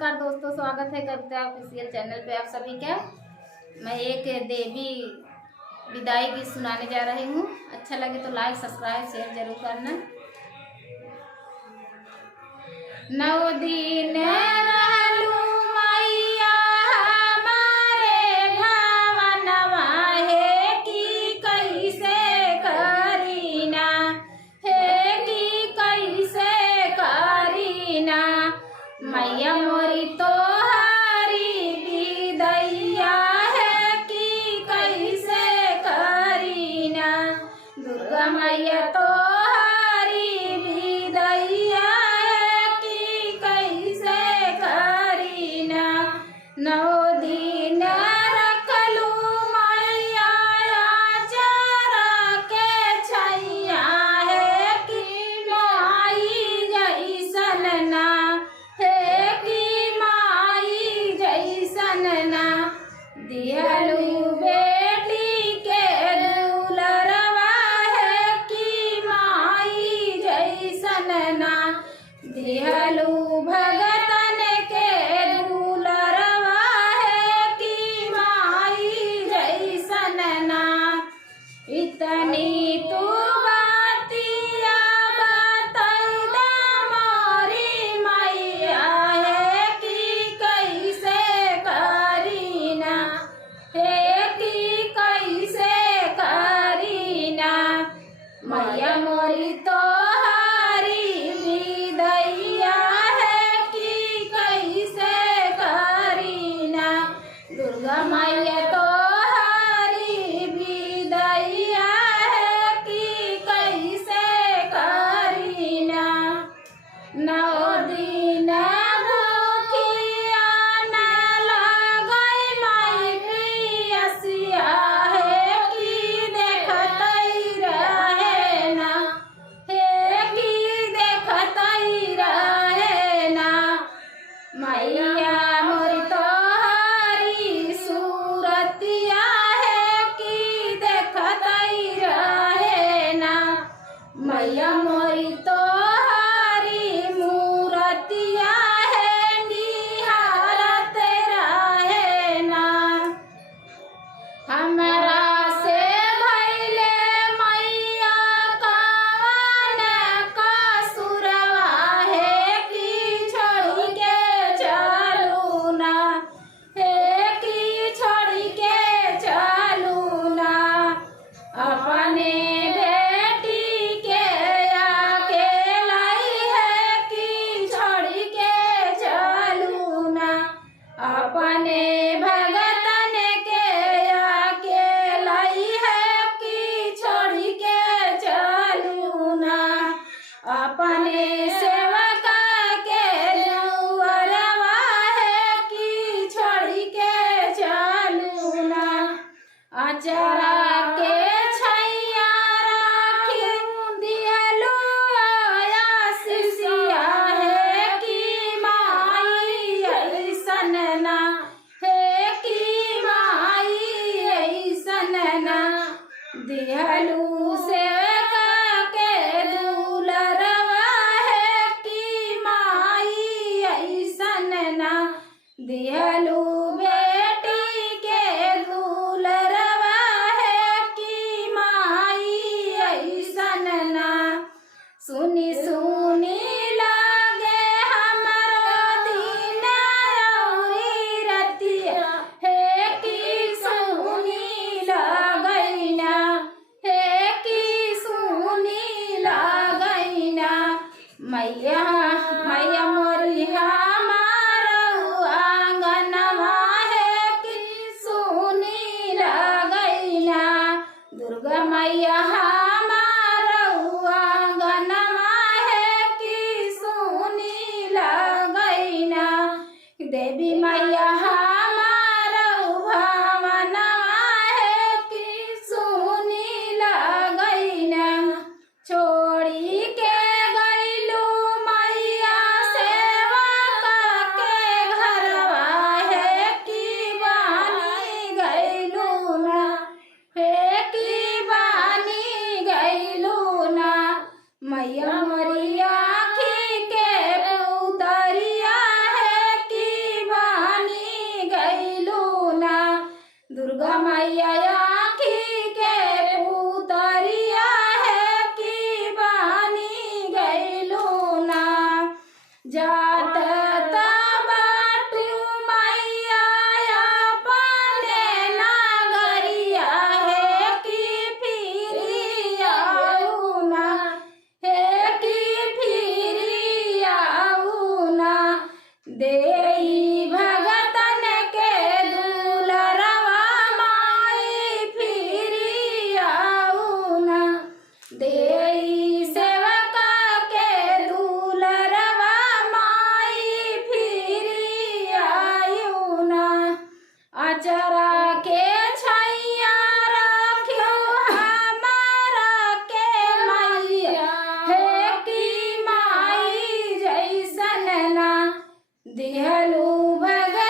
नमस्कार दोस्तों, स्वागत है कविता ऑफिशियल चैनल पे आप सभी का। मैं एक देवी विदाई गीत सुनाने जा रही हूँ। अच्छा लगे तो लाइक सब्सक्राइब शेयर जरूर करना। 9 दिन रहलू मैया हमारे भवनवा, हे की कैसे करीना, हे की कैसे करीना, मैया मोरी तोहारी विदैया, है कि कैसे करीना, दुर्गा मैया तोहारी विदैया, है कि कैसे करीना। 9 दिन रखलू मैया आचरा के छैया, है कि माई जैसन ना, हे की माई जैसन ना, दिहलू बेटी के दुलरवा, है कि माई जैसन ना, दिहलू भगतन के दुलरवा, है कि माई जैसन ना। इतनी तू बातिया बतैदा मोरी मैया, है कि कैसे करीना, हे कि कैसे करीना, मैया मोरी तोहारी विदैया, है कि कैसे करीना, दुर्गा मैया तोहारी विदैया, है कि कैसे करीना। 9 दिन भूखिया न लगई माई पियसिया, है कि देखतई रहे ना, हे कि देखतई रहे ना, मैया मोरी तोहारी सूरतिया, है कि देखतई रहे ना, मैया मोरी तोहारी मूरतिया, है निहारत रहे ना। हमरा से भइले मैया कवन कसुरवा, है कि छोड़ के चलू ना, हे कि छोड़ के चलू ना, अपने बेटी के अकेलाई, है कि छोड़ के चलू ना, अपने भगतन के अकेलाई, है कि छोड़ के चलू ना, अपने सेवका के दुअरवा, है कि छोड़ के चलू ना, अचरा के छैया राखी दिहलू आशीषिया, है कि माई ऐसन ना, हे कि माई ऐसन ना, दिहलू सेवका के दुलरवा, है कि माई ऐसन ना, दिहलू बेटी के दुलरवा, है कि माई ऐसन ना। सुनी सुनी लागे हमरो दिन औरी रतिया, हे कि सुनी लागैना, हे कि सुनी लागैना, मैया मैया मोरी हमारो आंगनवा, है कि सुनी लागैना, दुर्गा मैया हमारो आंगनवा, है कि सुनी लागैना, देवी मैया हमारो भवनवा, है कि सुनी लागैना, छोड़ी के गइलू मैया सेवका के घरवा, है कि बानी गइलू ना, हे कि बानी गइलू ना, मैया मोरी आँखी के उतरिया, है कि देई भगतन के दूलरवा माई फिरी आऊ ना। देई सेवका के दूलरवा माई फिरी आऊ ना। अचरा के छैया रखियो हमारा के मैया हे की माई जैसन ना। दिहलू भगत